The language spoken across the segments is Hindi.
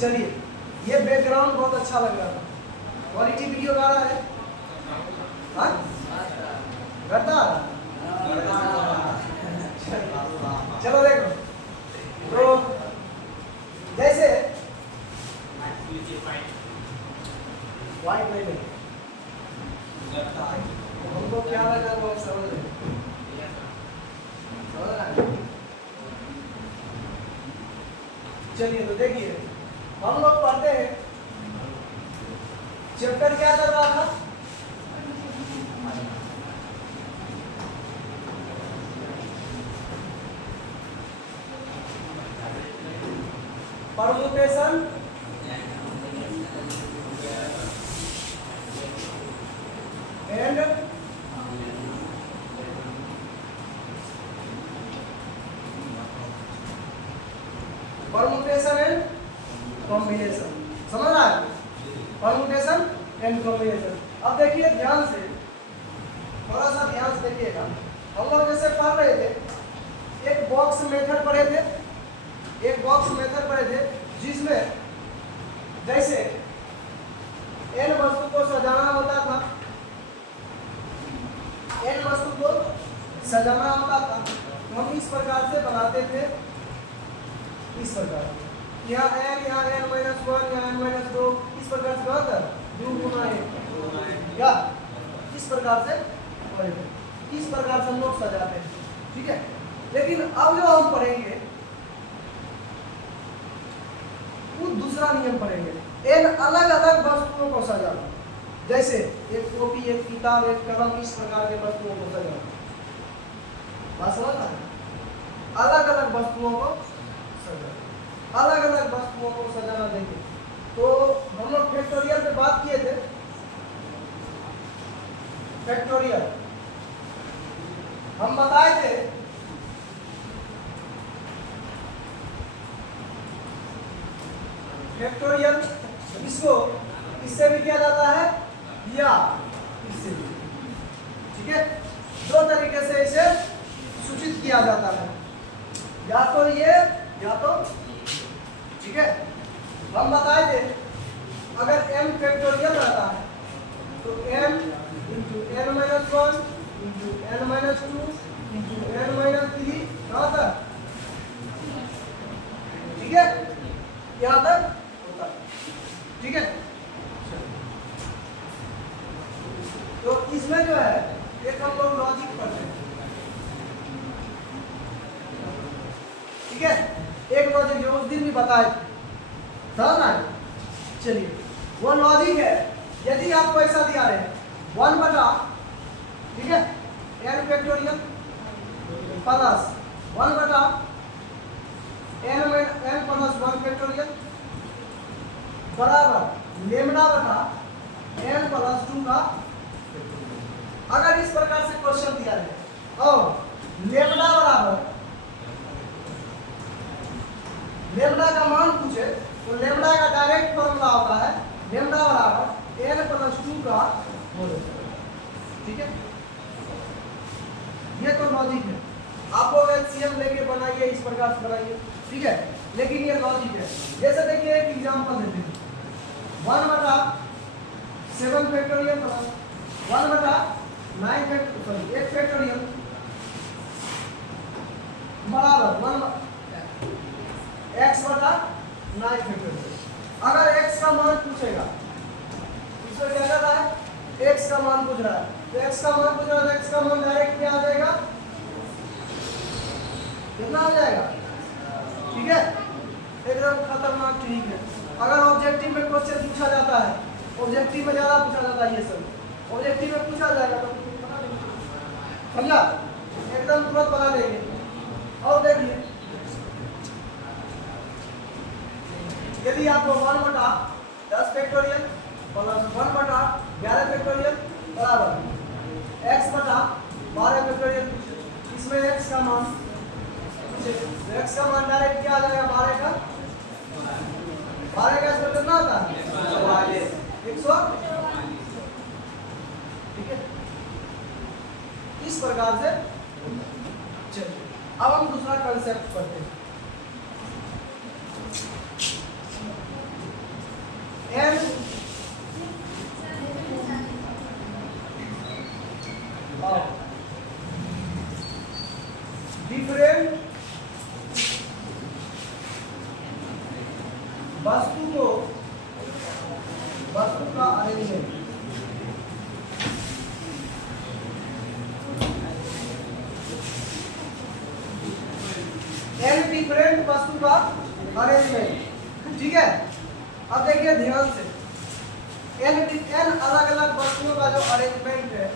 चलिए, ये बैकग्राउंड बहुत अच्छा लग रहा था। क्वालिटी वीडियो गा रहा है, हाँ करता। चलो देखो, तो जैसे वाइट नहीं हमको क्या लगा वो समझ रहे, समझ रहा है? चलिए तो देखिए, हम लोग पढ़ते हैं चैप्टर क्या चल रहा था, permutation and permutation and combination, समझ रहा है? Permutation and combination. अब देखिए ध्यान से, थोड़ा सा ध्यान से देखिएगा। हम लोग जैसे पढ़ रहे थे, एक बॉक्स मेथड पढ़े थे, एक बॉक्स मेथड पढ़े थे जिसमें जैसे n वस्तु को सजाना होता था, n वस्तु को सजाना होता था, तो हम इस प्रकार से बनाते थे, इस प्रकार यहाँ n, यहाँ n-1, यहाँ n-2, इस प्रकार से बनाता 2 गुना 1 या इस प्रकार से, इस प्रकार से हम लोग सजाते हैं, ठीक है। लेकिन अब जो हम पढ़ेंगे वो दूसरा नियम पढ़ेंगे, n अलग अलग वस्तुओं को सजाना, जैसे एक कॉपी, एक किताब, एक कलम, इस प्रकार के वस्तुओं को सजाना, बात समझ रहे हैं? अलग अलग वस्तुओं को सजाना, अलग अलग वस्तुओं को सजाना। देखिए, तो हम लोग फैक्टोरियल पे बात किए थे, फैक्टोरियल हम बताए थे फैक्टोरियल, इसको इससे भी किया जाता है या इससे भी, ठीक है। दो तरीके से इसे सूचित किया जाता है, या तो ये या तो, ठीक है। हम बताए थे अगर m फैक्टोरियल रहता है तो m into n-1 into n-2 into n-3 कहाँ तक, ठीक है, यहाँ तक होता है, ठीक है। तो इसमें जो है एक हम लोग लॉजिक पढ़ते हैं, ठीक है। एक लॉजिक जो उस दिन भी बताए था ना, चलिए वो लॉजिक है, यदि आप पैसा दिया रहे 1 बटा, ठीक है, n फैक्टोरियल प्लस 1 बटा n प्लस 1 फैक्टोरियल बराबर लेमडा बटा n प्लस 2 का, अगर इस प्रकार से क्वेश्चन दिया है और लेमडा बराबर, लेमडा का मान पूछे तो लेमडा का डायरेक्ट फॉर्मूला होता है लेमडा बराबर n प्लस 2 का होल, ठीक है। ये तो लॉजिक है, आप लोग एलसीएम लेके बनाइए, इस प्रकार से बनाइए, ठीक है, लेकिन ये लॉजिक है। जैसे देखिए एक एग्जांपल देते हैं, 1 बटा 7 फैक्टोरियल प्लस 1 बटा 9 फैक्टोरियल, 8 फैक्टोरियल बराबर x बटा 9 फैक्टोरियल। अगर x का मान पूछेगा, इसमें क्या कर रहा है, x का मान पूछ रहा है, तो x का मान पूछ रहा है, तो x का मान डायरेक्ट क्या आ जाएगा, कितना आ जाएगा, ठीक है, एकदम खतरनाक ठीक है। अगर ऑब्जेक्टिव में क्वेश्चन पूछा जाता है, ऑब्जेक्टिव में ज्यादा पूछा जाता है, ये सब ऑब्जेक्टिव में पूछा जाएगा तो समझा, एकदम तुरंत बना लेंगे। और देखिए यदि आपको 1 बटा 10 फैक्टोरियल प्लस 1 बटा 11 फैक्टोरियल बराबर x बटा 12 फैक्टोरियल, इसमें x का मान, x का मान डायरेक्ट क्या आ जाएगा, 12 का स्क्वायर कितना होता है 100, ठीक है। इस प्रकार से चलिए अब हम दूसरा कंसेप्ट पढ़ते हैं। वस्तु का अरेंजमेंट, n डिफरेंट वस्तु का अरेंजमेंट। ठीक है, अब देखिए ध्यान से, n अलग अलग वस्तुओं का जो अरेंजमेंट है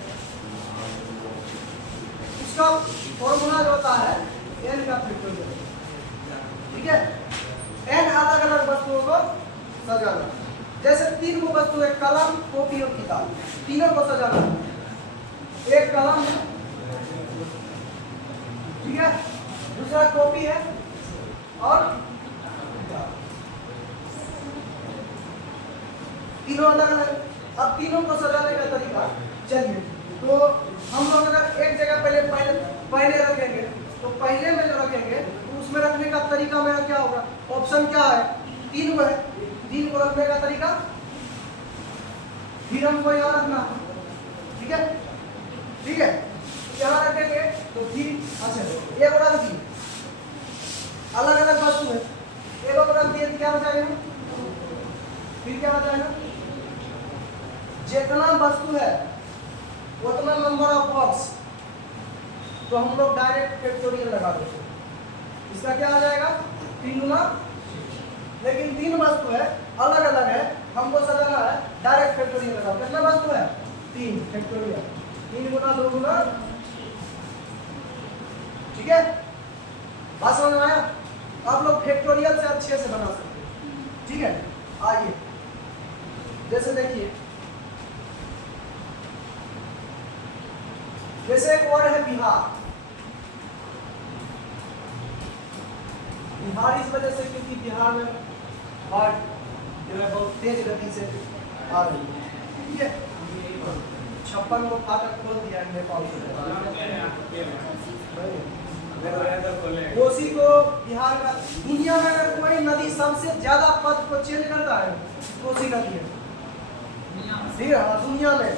उसका फॉर्मूला जो होता है n का फैक्टोरियल। ठीक है, n अलग अलग वस्तुओं को सजाना, जैसे 3 को वस्तु है, कलम, कॉपी और किताब, तीनों को सजाना। एक कलम है, ठीक है, दूसरा कॉपी है और तीनों अलग अलग। अब तीनों को सजाने का तरीका, चलिए तो हम लोग अगर एक जगह पहले रखेंगे तो पहले में जो रखेंगे तो उसमें रखने का तरीका मेरा क्या होगा, ऑप्शन क्या है, 3 को है, 3 को रखने का तरीका फिर हमको यहाँ रखना। ठीक है, ठीक है, यहाँ रखेंगे तो फिर अच्छा एक और रख दी, अलग अलग वस्तु है, एक और रख दिए, क्या बचाएगा, फिर क्या बचाएगा, जितना वस्तु है उतना नंबर ऑफ बॉक्स, तो हम लोग डायरेक्ट फैक्टोरियल लगा देते हैं। इसका क्या आ जाएगा, 3 गुना, लेकिन 3 वस्तु है, अलग अलग है, हमको सजाना है, डायरेक्ट फैक्टोरियल लगाओ। कितना वस्तु है, 3, फैक्टोरियल 3 गुना 2 गुना। ठीक है, बात समझ में आया? आप लोग फैक्टोरियल से अच्छे से बना सकते हैं। ठीक है, आइए जैसे देखिए, जैसे एक वर्ड है बिहार, बिहार इस वजह से क्योंकि बिहार में बाढ़ जो है बहुत तेज गति से आ रही है। ठीक है, 56 को फाटक खोल दिया है नेपाल से। कोसी को बिहार का, दुनिया में अगर कोई नदी सबसे ज्यादा पथ को चेंज करता है कोसी नदी है। ठीक है, दुनिया में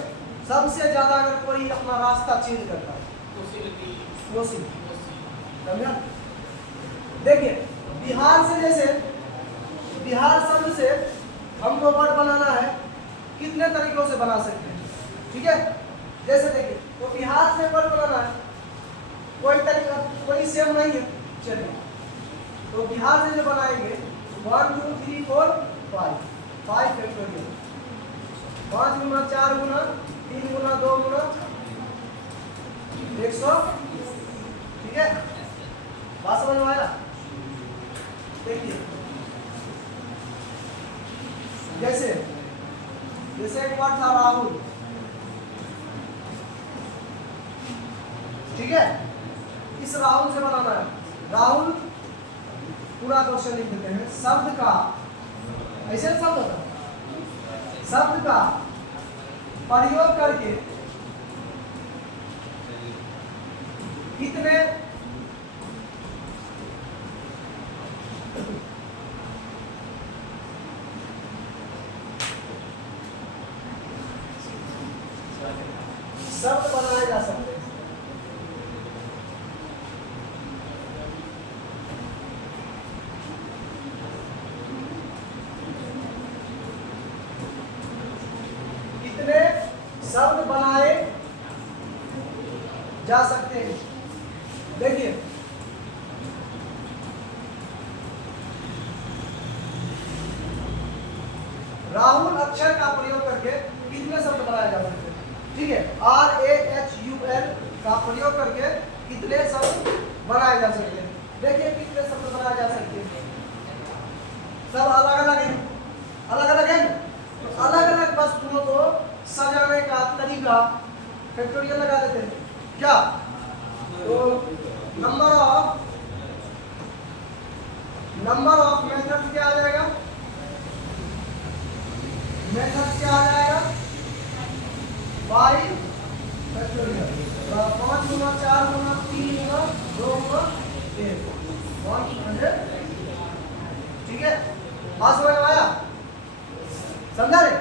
सबसे ज्यादा अगर कोई अपना रास्ता चेंज करता है कोसी। समझा? देखिए बिहार से, जैसे बिहार शब्द से हमको वर्ड बनाना है, कितने तरीकों से बना सकते हैं। ठीक है, जैसे देखिए तो बिहार से वर्ड बनाना है, कोई तरीका कोई सेम नहीं है। चलिए तो बिहार से जो बनाएंगे 1 2 3 4 5 फैक्टोरियल, 5 गुना 4 गुना 3 गुना 2 गुना 100। ठीक है, बात समझ में आया? देखिए जैसे एक वर्ड था राहुल। ठीक है, इस राहुल से बनाना है, राहुल पूरा क्वेश्चन लिख देते हैं। शब्द का, ऐसे शब्द होता है, शब्द का प्रयोग करके कितने शब्द बनाए जा सकते हैं। कितने शब्द बनाए जा सकते हैं। देखिए राहुल अक्षर का प्रयोग करके कितने शब्द बनाए जा सकते हैं। ठीक है, RAHUL का प्रयोग करके कितने शब्द बनाए जा सकते हैं। देखिए कितने शब्द बनाए जा सकते हैं, सब अलग अलग हैं, अलग अलग हैं। तो अलग अलग वस्तुओं को सजाने का तरीका फैक्टोरियल लगा देते हैं। क्या, तो नंबर ऑफ मेथड क्या आ जाएगा, मेथड क्या आ जाएगा, 5 फैक्टोरियल, 5 गुना 4 गुना 3 गुना 2 गुना 1 100। ठीक है, बात समझ में आया? समझा रे?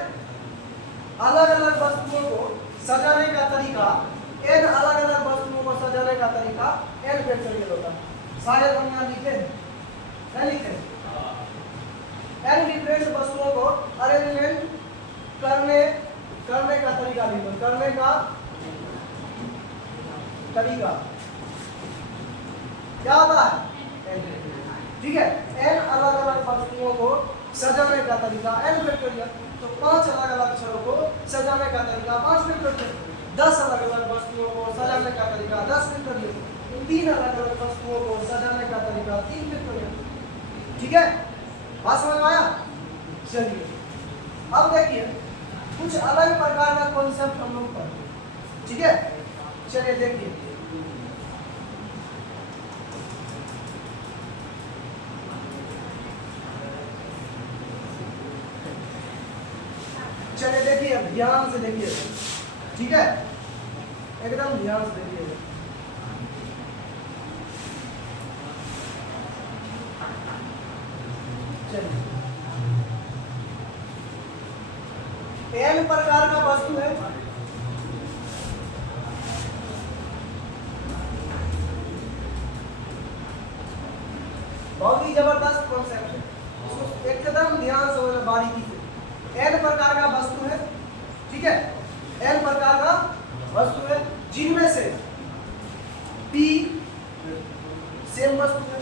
अलग अलग वस्तुओं को सजाने का तरीका, n अलग अलग वस्तुओं को सजाने का तरीका n फैक्टोरियल होता है। शायद हम यहाँ लिखे नहीं लिखे, एन डिफरेंट वस्तुओं को अरेंजमेंट करने का तरीका लिखो, करने का तरीका क्या होता है, ठीक है। एन अलग अलग वस्तुओं को सजाने का तरीका एन फैक्टोरियल, तो 5 अलग अलग अक्षरों को सजाने का तरीका 5 फैक्टोरियल, 10 अलग अलग वस्तुओं को सजाने का तरीका 10 फैक्टोरियल, 3 अलग अलग वस्तुओं को सजाने का तरीका 3 फैक्टोरियल, ठीक है। बात समझ में आया? चलिए अब देखिए कुछ अलग प्रकार का कॉन्सेप्ट हम लोग पढ़ते, ठीक है। चलिए देखिए, चलिए देखिए ध्यान से देखिए, ठीक है, एकदम ध्यान से देखिए। चलिए एन प्रकार का वस्तु है, बहुत ही जबरदस्त कॉन्सेप्ट है, इसको एकदम ध्यान से समझना बारीकी से। एन प्रकार का वस्तु है, ठीक है, एन प्रकार का वस्तु है जिनमें से पी सेम वस्तु है,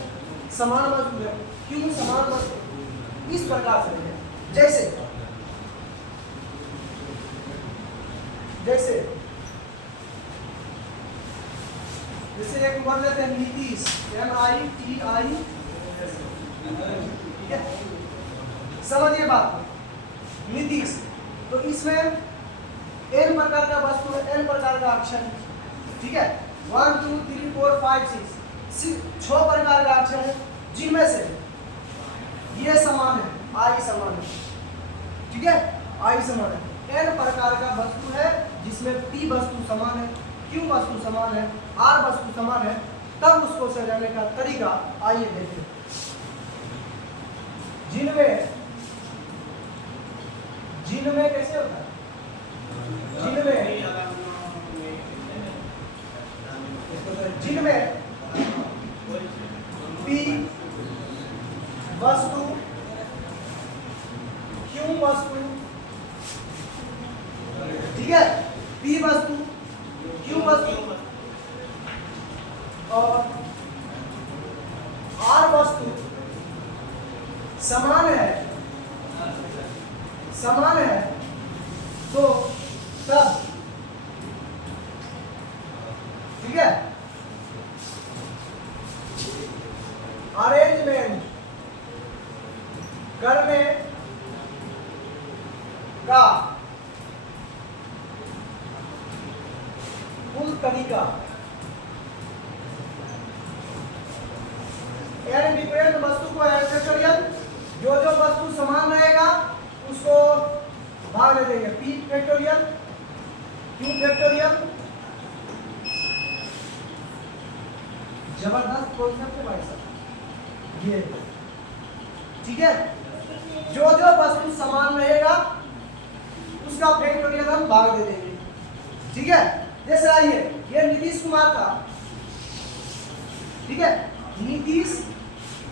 समान वस्तु है। क्यों समान वस्तु? इस प्रकार से है, जैसे जैसे जैसे एक वर्ड लेते हैं नीतीश, NITI, ठीक है, समझिए बात, नीतीश, तो इसमें एन प्रकार का वस्तु है, एन प्रकार का अक्षर, ठीक है, 1 2 3 4 5 6 प्रकार का अक्षर है जिनमें से ये समान है, आई समान है, ठीक है, आई समान है। एन प्रकार का वस्तु है जिसमें पी वस्तु समान है, क्यू वस्तु समान है, आर वस्तु समान है, तब उसको सजाने का तरीका आइए देखिए। जिनमें कैसे होता है, जिनमें पी वस्तु, क्यू वस्तु, ठीक है, पी वस्तु, क्यू वस्तु और आर वस्तु समान है, तो तब, ठीक है, अरेंजमेंट करने का कुल तरीका, एन डिफरेंट वस्तु को एन फैक्टोरियल, जो वस्तु समान रहेगा उसको भाग दे देंगे, पी फैक्टोरियल, क्यू फैक्टोरियल। जबरदस्त कॉन्सेप्ट है भाई साहब ये, ठीक है। जो वस्तु समान रहेगा उसका फैक्टोरियल हम भाग दे देंगे, ठीक है। जैसे आइए, ये नीतीश कुमार था, ठीक है, नीतीश,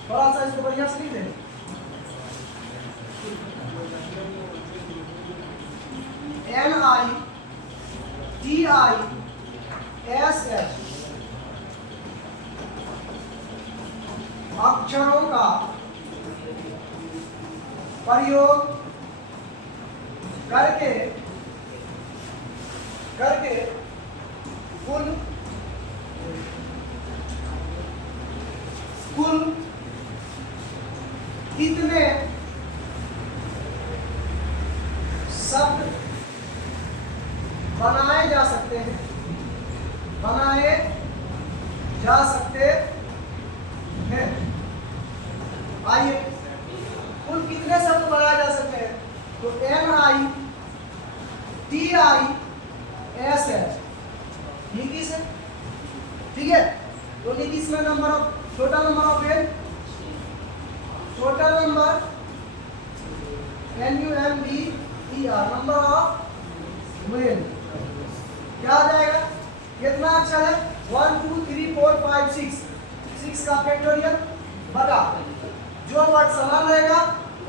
थोड़ा सा इसको बढ़िया से लिख दें, NITISH अक्षरों का प्रयोग करके कुल कितने शब्द बनाए जा सकते हैं, आइए कुल कितने शब्द बनाए जा सकते हैं, तो NITISH नीतीश है, ठीक है। तो नीतीश में number of, total number of well, total number NUMBER number of well क्या आ जाएगा, कितना अक्षर है, 1 2 3 4 5 6 का फैक्टोरियल बटा जो वर्ड समान रहेगा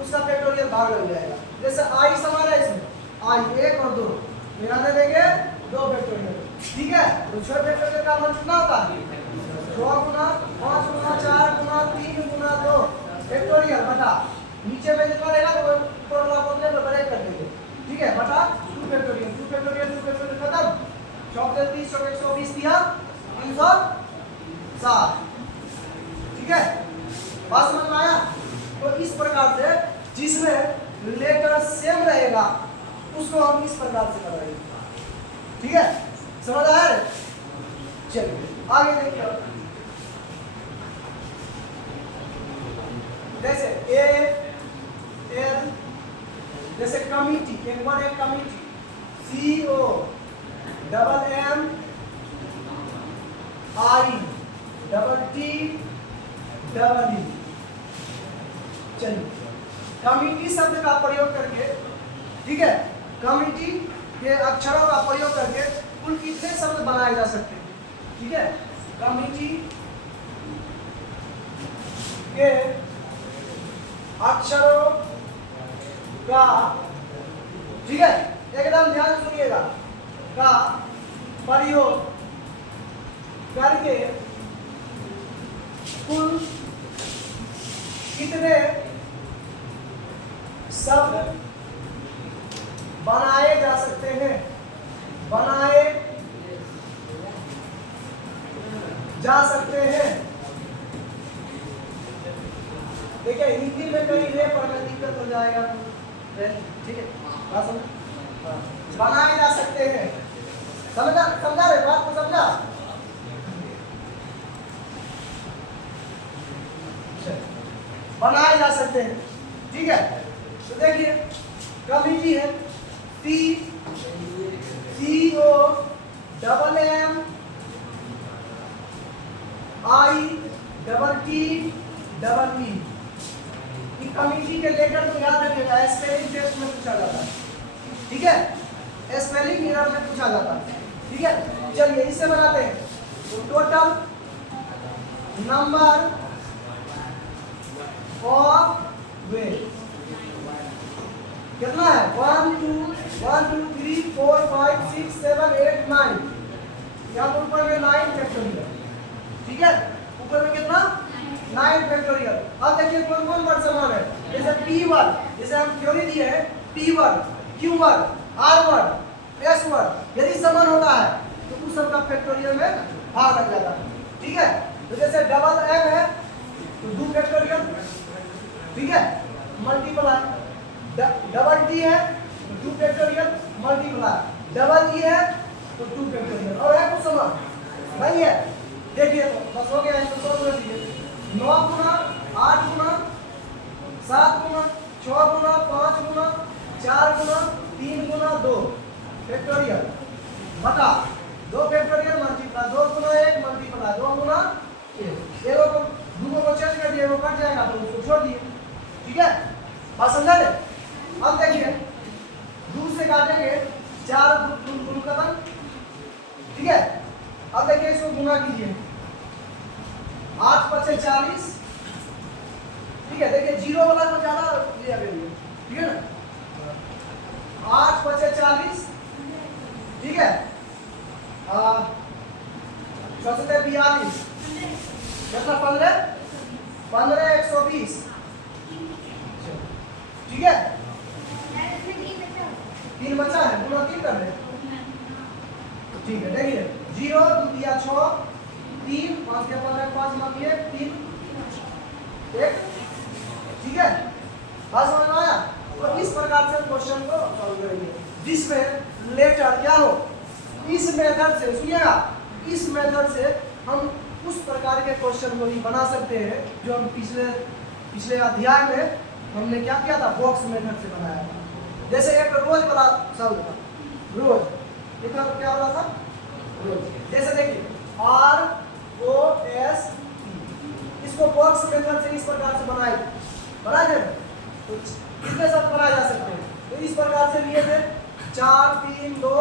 उसका फैक्टोरियल भाग लग जाएगा। जैसे आई समान है इसमें, आई 1 और 2 यहाँ दे देंगे 2 फैक्टोरियल, ठीक है। तो 6 फैक्टोरियल का मान कितना होता है 6 गुना 5 गुना 4 गुना 3 गुना 2 फैक्टोरियल बटा नीचे में जितना रहेगा तो ऊपर वाला बोतले में ब्रेक कर देंगे, ठीक है, बटा 2 फैक्टोरियल 2 फैक्टोरियल 2 फैक्टोरियल खत्म। 4 से 30 और 120 दिया 360, ठीक है। बात समझ में आया? तो इस प्रकार से जिसमें लेटर सेम रहेगा उसको हम इस प्रकार से कराएंगे, ठीक है, समझ आया? चलिए आगे देखिए। जैसे ए एल, जैसे कमिटी, एक वर्ड है committee, CO double M I double T double E। चलिए कमिटी शब्द का प्रयोग करके, ठीक है, कमिटी के अक्षरों का प्रयोग करके कुल कितने शब्द बनाए जा सकते हैं, ठीक है। कमिटी के अक्षरों का, ठीक है, एकदम ध्यान सुनिएगा, का प्रयोग करके कुल कितने शब्द बनाए जा सकते हैं, बनाए जा सकते हैं। देखिए हिंदी में कहीं रे पढ़ना दिक्कत हो जाएगा, ठीक है, बात समझ, बनाए जा सकते हैं, समझा समझा रे बात को समझा? बनाए जा सकते हैं, ठीक है। तो देखिए कमिटी है CO double M I double T double E। Committee के लेटर को याद रखिएगा, स्पेलिंग टेस्ट में पूछा जाता है, ठीक है, स्पेलिंग एरर में पूछा जाता है, ठीक है। चलिए इससे बनाते हैं। तो टोटल नंबर ऑफ वे कितना है 1 2 3 4 5 6 7 8 9, यहाँ ऊपर में 9 फैक्टोरियल, ठीक है, ऊपर में कितना 9 फैक्टोरियल। अब देखिए कौन कौन वर्ड समान है, जैसे P वर्ड, जैसे हम थ्योरी दिए हैं P word, Q word, R word, S word, यदि समान होता है तो उस सब का फैक्टोरियल में भाग लग जाता है, ठीक है। तो जैसे डबल M है तो 2 फैक्टोरियल, ठीक है, मल्टीप्लाई, डबल T है तो 2 फैक्टोरियल मल्टीप्लाई, डबल E है तो 2 फैक्टोरियल, और है कुछ समान नहीं है। देखिए बस हो गया, इसको सोल्व कर दीजिए। 9 गुना 8 गुना 7 गुना 6 गुना 5 गुना 4 गुना 3 गुना 2 फैक्टोरियल बटा 2 फैक्टोरियल मल्टीप्लाई 2 गुना 1 मल्टीप्लाई 2 गुना 1। एगो को दूगो को चेंज कर दिए, वो कट जाएगा तो उसको छोड़ दिए, ठीक है, बात समझा ले? अब देखिए 2 से काटेंगे 4 गुण खत्म, ठीक है। अब देखिए इसको गुना कीजिए, 8 पचे 40, ठीक है। देखिए जीरो वाला को ज्यादा लिया करिए, ठीक है ना, 8 पचे 40, ठीक है, 42 कितना 15 15 120, ठीक है। 3 बचा है, गुना 3 कर दे, ठीक है। देखिए 0 2 दिया 6 3 5 के 15 5 मान लिए 3 1, ठीक है, बात समझ में आया? तो इस प्रकार से क्वेश्चन को सॉल्व करेंगे, जिसमें लेटर क्या हो, इस मेथड से सुनिएगा, इस मेथड से हम उस प्रकार के क्वेश्चन को ही बना सकते हैं जो हम पिछले अध्याय में हमने क्या किया था, बॉक्स मेथड से बनाया था। जैसे एक रोज वाला शब्द था, रोज, क्या वाला था, रोज। जैसे देखिए ROS, इसको बॉक्स मेथड से इस प्रकार से बनाए तो कितने शब्द बनाए जा सकते हैं, तो इस प्रकार से लिए थे 4 3 2,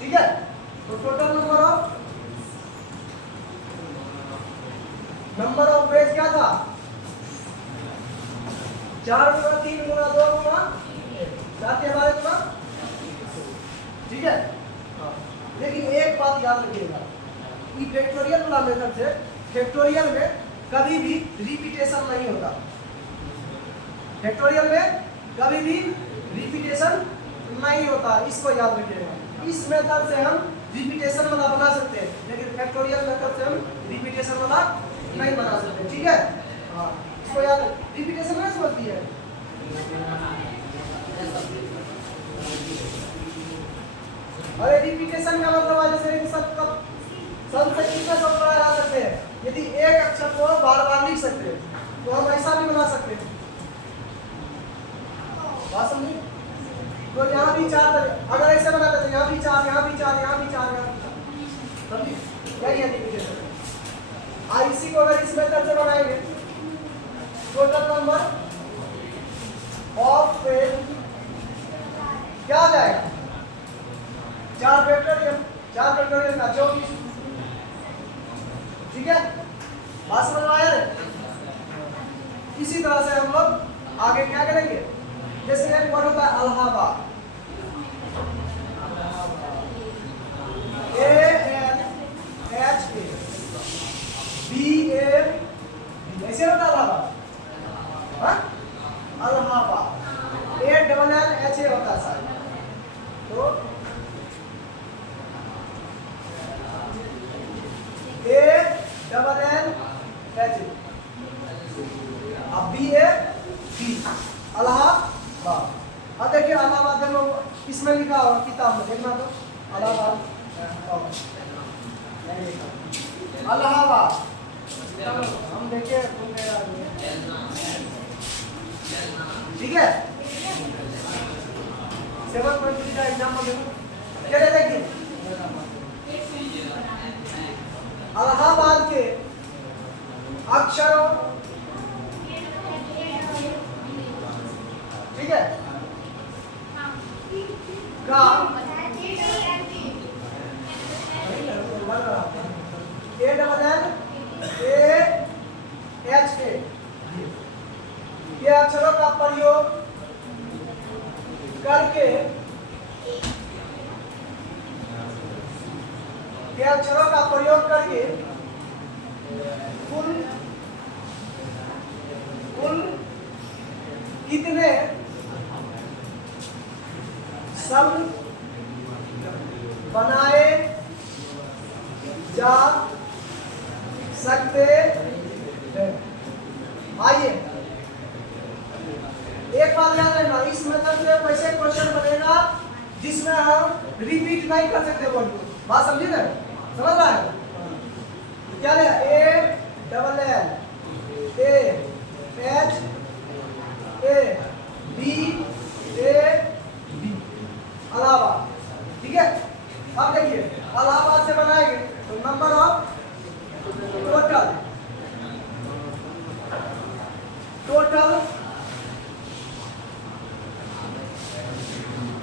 ठीक है। तो टोटल नंबर ऑफ वेज क्या था 4 गुना 3 गुना 2 गुना 7 के हमारे गुना, ठीक है। लेकिन एक बात याद रखिएगा कि फैक्टोरियल वाला मेथड से फैक्टोरियल में कभी भी रिपीटेशन नहीं होता। फैक्टोरियल में कभी भी रिपीटेशन नहीं होता, इसको याद रखिएगा। इस मेथड से हम रिपीटेशन वाला बना सकते हैं, लेकिन फैक्टोरियल मेथड से हम रिपीटेशन वाला नहीं बना सकते, ठीक है। हाँ, इसको याद, रिपीटेशन नहीं समझती है। अरे रिपीटेशन का मतलब है जैसे सब से कितना सब पढ़ा जा सकते हैं। यदि एक अक्षर को बार बार लिख सकते हैं तो हम ऐसा भी बना सकते हैं, बात समझी। तो यहाँ भी 4 तरह, अगर ऐसे बनाते हैं यहाँ भी 4 यहाँ भी 4 यहाँ भी 4 यहाँ भी 4, समझी, यही है रिपीटेशन। और इसी को अगर इस मेथड से बनाएंगे, टोटल नंबर ऑफ पेज क्या आ जाएगा, 4 फैक्टोरियल, 4 फैक्टोरियल का 24, ठीक है। बात समझ में आया। इसी तरह से हम लोग आगे क्या करेंगे, जैसे एक वर्ड होता है अलाहाबाद, ALHABA, ऐसे होता है अलाहाबाद, अलाहाबाद, ALLHA होता है सारे। तो ALLHA, अब BAB, अलाहाबाद। अब देखिए अलाहाबाद देखो इसमें लिखा होगा किताब में, देखना तो अलाहाबाद, अलाहाबाद हम देखिए, ठीक है। 7.3 का एग्जाम्पल देखो क्या देखिए, अलाहाबाद के अक्षरों, ठीक है, का ALLHA ये अक्षरों का प्रयोग करके, ये अक्षरों का प्रयोग करके कुल कितने शब्द बनाए जा सकते हैं। आइए एक बात याद रखना, इस मेथड से वैसे क्वेश्चन बनेगा जिसमें हम रिपीट नहीं कर सकते वर्ड को, बात समझी ना, समझ रहा है। क्या है ALLHABAD, अलाहाबाद, ठीक है। अब देखिए अलाहाबाद से बनाएंगे तो नंबर ऑफ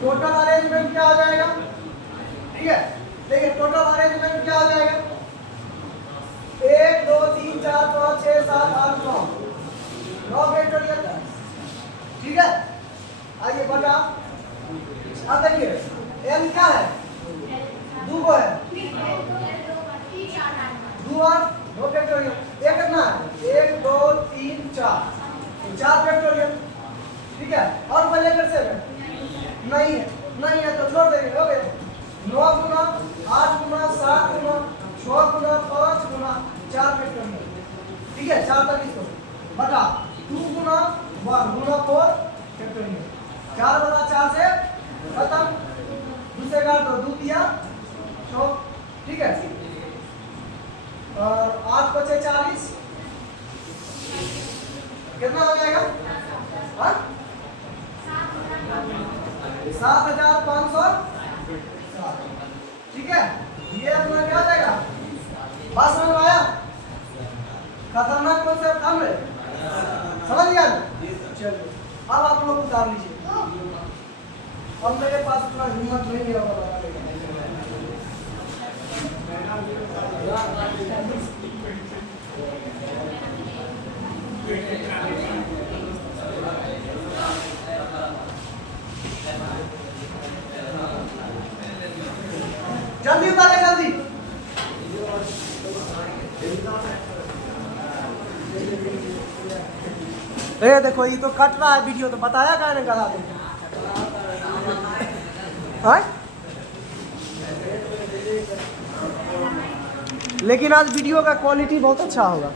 टोटल अरेंजमेंट क्या आ जाएगा, ठीक है। देखिए टोटल अरेंजमेंट क्या आ जाएगा, 1 2 3 4 5 6 7 8 9 फैक्टोरियल, ठीक है। आइए बटा, अब देखिए एल क्या है, 2 को है, 2 और 2 फैक्टोरियल, ये कितना है 1 2 3 4 फैक्टोरियल, ठीक है। और कोई लेकर से नहीं है तो छोड़ देंगे, हो गया 9 गुना 8 गुना 7 गुना 6 गुना 5 गुना 4 फैक्टोरियल, ठीक है। 4 तक इसको बटा 2 गुना 1 गुना 4 फैक्टोरियल, 4 बटा 4 से खत्म, दूसरे का तो 2 दिया 6, ठीक है। और 8 बचे 40, कितना हो जाएगा, 7,500, ठीक है। ये अपना क्या जाएगा, बात समझ में आया। खतरनाक कॉन्सेप्ट था मेरे, समझ गया। चलिए अब आप लोग उतार लीजिए, अब मेरे पास इतना हिम्मत नहीं है जल्दी उतारे जल्दी। ए देखो ये तो कट रहा है वीडियो, तो बताया क्या नहीं करा तुमको? लेकिन आज वीडियो का क्वालिटी बहुत अच्छा होगा।